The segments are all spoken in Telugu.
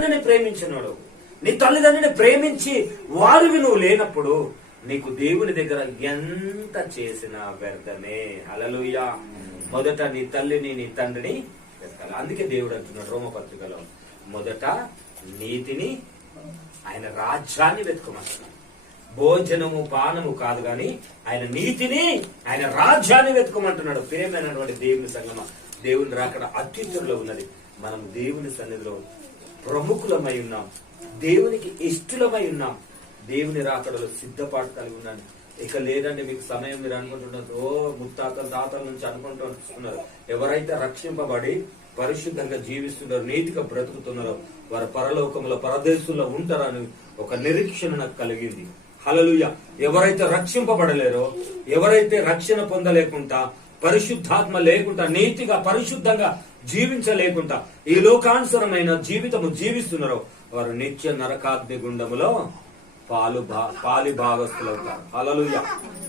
తండ్రిని ప్రేమించినాడు. నీ తల్లిదండ్రిని ప్రేమించి వారివి నువ్వు లేనప్పుడు నీకు దేవుని దగ్గర ఎంత చేసినా వ్యర్థమే. అలలుయ మొదట నీ తల్లిని నీ తండ్రిని వెతకాలి. అందుకే దేవుడు అంటున్నాడు రోమపత్రికలో. మొదట నీతిని ఆయన రాజ్యాన్ని వెతుకమంటున్నాడు భోజనము పానము కాదు గాని ఆయన నీతిని ఆయన రాజ్యాన్ని వెతుకోమంటున్నాడు. ప్రేమైనటువంటి దేవుని సంగమ దేవుని రాకడ అత్యుత్తంలో ఉన్నది. మనం దేవుని సన్నిధిలో ప్రముఖులమై ఉన్నాం. దేవునికి ఇష్టలమై ఉన్నాం. దేవుని రాకడలో సిద్ధపాటు కలిగి ఉన్నాను. ఇక లేదంటే మీకు సమయం మీరు అనుకుంటున్నారు ఓ ముత్తాతల తాతల నుంచి అనుకుంటున్నారు ఎవరైతే రక్షింపబడి పరిశుద్ధంగా జీవిస్తున్నారో నీతిగా బ్రతుకుతున్నారో వారు పరలోకంలో పరదేశంలో ఉంటారని ఒక నిరీక్షణ నాకు కలిగింది. హలలుయ ఎవరైతే రక్షింపబడలేరో ఎవరైతే రక్షణ పొందలేకుండా పరిశుద్ధాత్మ లేకుండా నీతిగా పరిశుద్ధంగా జీవించలేకుండా ఈ లోకానుసరమైన జీవితము జీవిస్తున్నారో. వారు నిత్య నరకాగ్ని గుండములో పాలు భా- పాలి భాగస్థులవుతారు. అలలుయ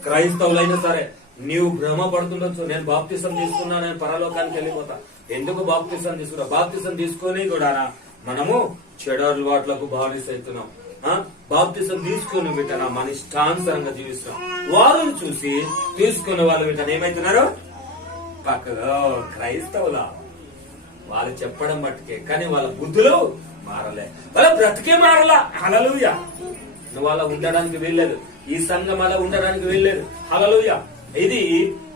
క్రైస్తవులైనా సరే నీవు భ్రమ పడుతుండొచ్చు నేను బాప్తిసం తీసుకున్నా నేను పరలోకానికి వెళ్ళిపోతా. ఎందుకు బాప్తిసం తీసుకున్నా బాప్తిసం తీసుకొని కూడా మనము చెడు అలవాట్లకు బానిసవుతున్నాం బాప్తిసం తీసుకుని వింటారా మన ఇష్టానుసారంగా జీవిస్తున్నాం. వారిని చూసి తీసుకున్న వాళ్ళు వింటారు ఏమైతున్నారు? పక్కగా క్రైస్తవులా. వాళ్ళు చెప్పడం మట్టుకే. కానీ వాళ్ళ బుద్ధులు మారలే. వాళ్ళ బ్రతికే మారలా. హలలుయ నువ్వు అలా ఉండడానికి వెళ్ళలేదు ఈ సంఘం అలా ఉండడానికి వెళ్ళలేదు హలలుయ ఇది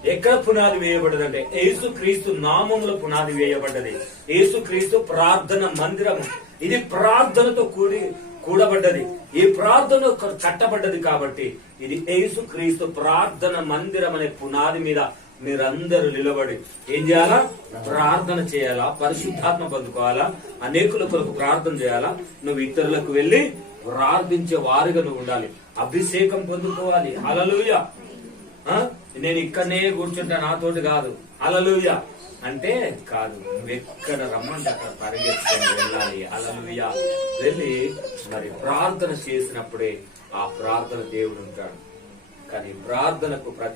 ఎక్కడ పునాది వేయబడ్డది అంటే యేసు క్రీస్తు నామములో పునాది వేయబడ్డది. యేసు క్రీస్తు ప్రార్థన మందిరము. ఇది ప్రార్థనతో కూడి కూడబడ్డది. ఈ ప్రార్థన కట్టబడ్డది కాబట్టి ఇది యేసు క్రీస్తు ప్రార్థన మందిరం అనే పునాది మీద మీరందరూ నిలబడి ఏం చేయాలా? ప్రార్థన చేయాలా? పరిశుద్ధాత్మ పొందుకోవాలా? అనేకుల కొరకు ప్రార్థన చేయాలా? నువ్వు ఇతరులకు వెళ్ళి ప్రార్థించే వారిగా నువ్వు ఉండాలి. అభిషేకం పొందుకోవాలి. అలలుయ నేను ఇక్కడనే కూర్చుంటా నాతోటి కాదు. అలలుయ అంటే కాదు నువ్వు ఎక్కడ రమ్మంటే అక్కడ పరిగెత్తుకొని వెళ్ళాలి. అలలుయ వెళ్ళి మరి ప్రార్థన చేసినప్పుడే ఆ ప్రార్థన దేవుడు ఉంటాడు. కానీ ప్రార్థనకు ప్రతి